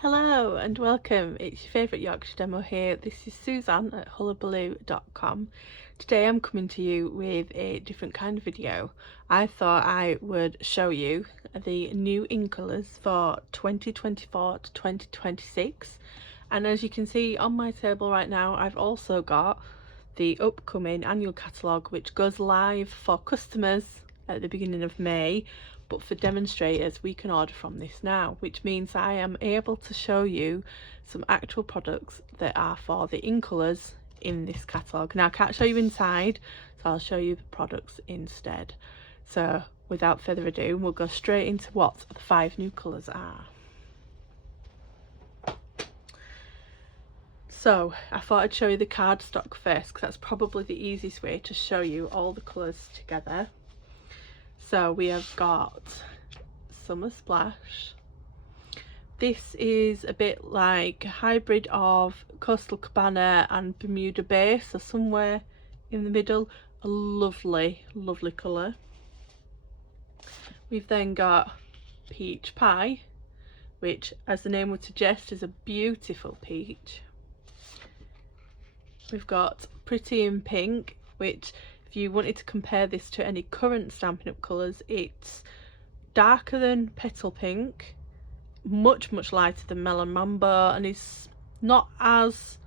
Hello and welcome, it's your favourite Yorkshire demo here. This is Suzanne at Hullahbaloo.com. Today I'm coming to you with a different kind of video. I thought I would show you the new InColors for 2024 to 2026, and as you can see on my table right now, I've also got the upcoming annual catalogue which goes live for customers at the beginning of May. But for demonstrators we can order from this now, which means I am able to show you some actual products that are for the InColors in this catalogue. Now I can't show you inside, so I'll show you the products instead. So without further ado, we'll go straight into what the 5 new colours are. So I thought I'd show you the cardstock first because that's probably the easiest way to show you all the colours together. So we have got Summer Splash. This is a bit like a hybrid of Coastal Cabana and Bermuda Bay, so somewhere in the middle. A lovely, lovely colour. We've then got Peach Pie, which, as the name would suggest, is a beautiful peach. We've got Pretty in Pink, which, if you wanted to compare this to any current Stampin' Up colours, it's darker than Petal Pink, much lighter than Melon Mambo, and is not as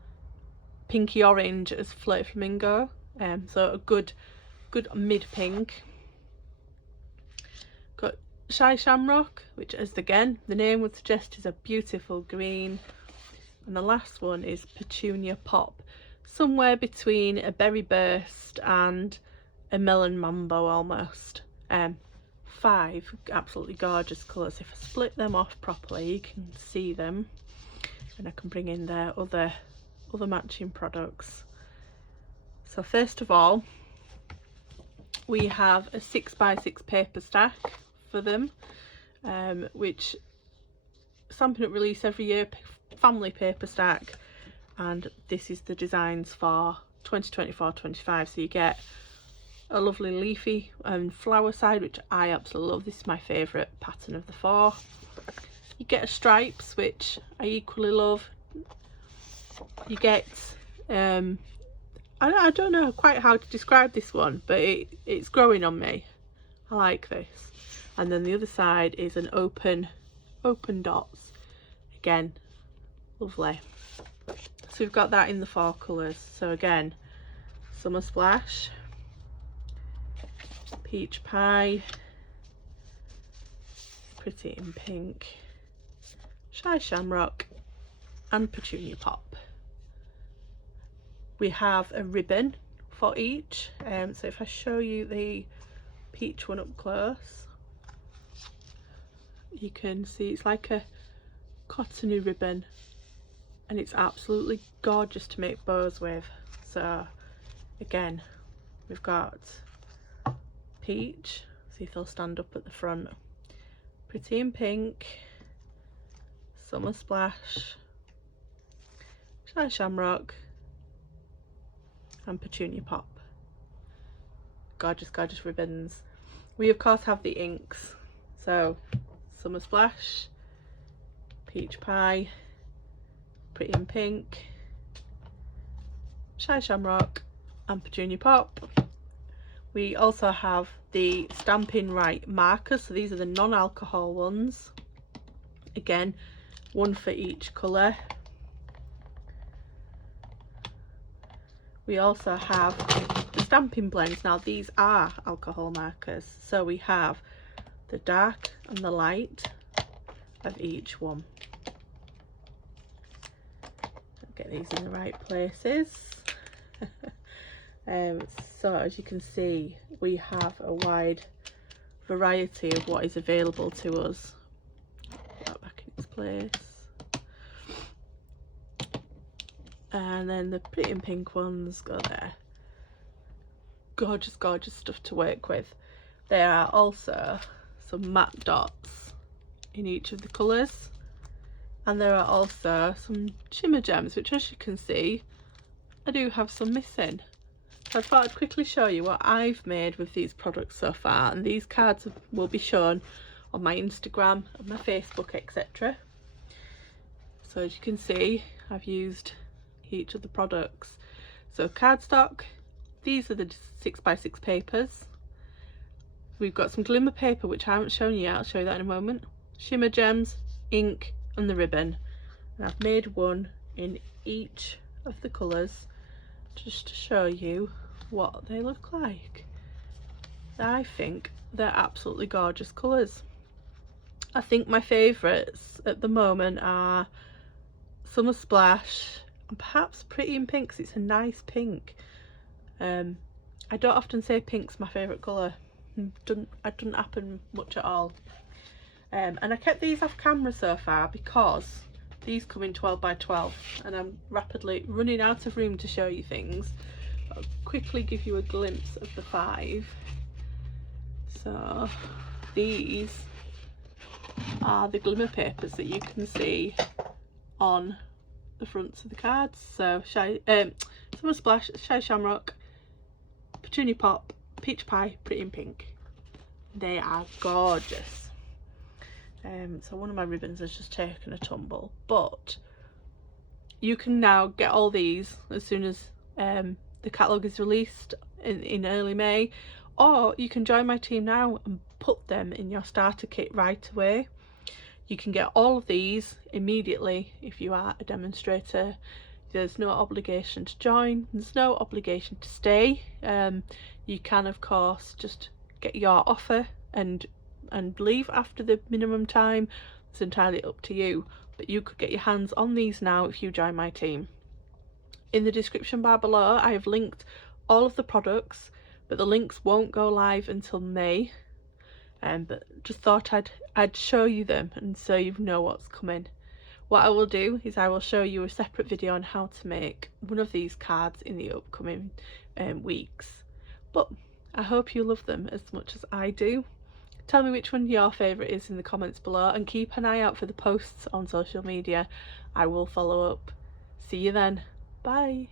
pinky orange as Flirty Flamingo, so a good mid pink. Got Shy Shamrock, which, as again the name would suggest, is a beautiful green, and the last one is Petunia Pop, somewhere between a Berry Burst and a Melon Mambo almost. 5 absolutely gorgeous colours. If I split them off properly you can see them, and I can bring in their other matching products. So first of all, we have a 6x6 paper stack for them, which Stampin' Up release every year, family paper stack, and this is the designs for 2024-25. so you get a lovely leafy and flower side, which I absolutely love. This is my favourite pattern of the 4. You get a stripes, which I equally love. You get I don't know quite how to describe this one, but it's growing on me. I like this. And then the other side is an open dots, again lovely. So we've got that in the 4 colours. So again, Summer Splash, Peach Pie, Pretty in Pink, Shy Shamrock and Petunia Pop. We have a ribbon for each, so if I show you the peach one up close, you can see it's like a cottony ribbon, and it's absolutely gorgeous to make bows with. So again, we've got Peach, see if they'll stand up at the front, Pretty in Pink, Summer Splash, Shy Shamrock and Petunia Pop. Gorgeous ribbons. We of course have the inks, so Summer Splash, Peach Pie, Pretty in Pink, Shy Shamrock and Petunia Pop. We also have the Stampin' Right markers, so these are the non-alcohol ones. Again, one for each colour. We also have the Stampin' blends. Now these are alcohol markers, so we have the dark and the light of each one. Get these in the right places. So as you can see, we have a wide variety of what is available to us. Put that back in its place. And then the Pretty in Pink ones go there. Gorgeous stuff to work with. There are also some matte dots in each of the colours, and there are also some shimmer gems, which, as you can see, I do have some missing. So I thought I'd quickly show you what I've made with these products so far, and these cards will be shown on my Instagram and my Facebook, etc. So as you can see, I've used each of the products. So cardstock, these are the 6x6 papers. We've got some glimmer paper, which I haven't shown you yet, I'll show you that in a moment. Shimmer gems, ink and the ribbon. And I've made one in each of the colours just to show you what they look like. I think they're absolutely gorgeous colours. I think my favourites at the moment are Summer Splash and perhaps Pretty in Pink, 'cause it's a nice pink. I don't often say pink's my favourite colour. It doesn't happen much at all. And I kept these off camera so far because these come in 12x12 and I'm rapidly running out of room to show you things. I'll quickly give you a glimpse of the 5. So these are the glimmer papers that you can see on the fronts of the cards. So Summer Splash, Shamrock, Petunia Pop, Peach Pie, Pretty in Pink. They are gorgeous. So one of my ribbons has just taken a tumble, but you can now get all these as soon as the catalogue is released in early May, or you can join my team now and put them in your starter kit right away. You can get all of these immediately if you are a demonstrator. There's no obligation to join, there's no obligation to stay. You can of course just get your offer and leave after the minimum time. It's entirely up to you, but you could get your hands on these now if you join my team. In the description bar below I have linked all of the products, but the links won't go live until May. But just thought I'd show you them and so you know what's coming. What I will do is I will show you a separate video on how to make one of these cards in the upcoming weeks. But I hope you love them as much as I do. Tell me which one your favourite is in the comments below and keep an eye out for the posts on social media. I will follow up. See you then. Bye.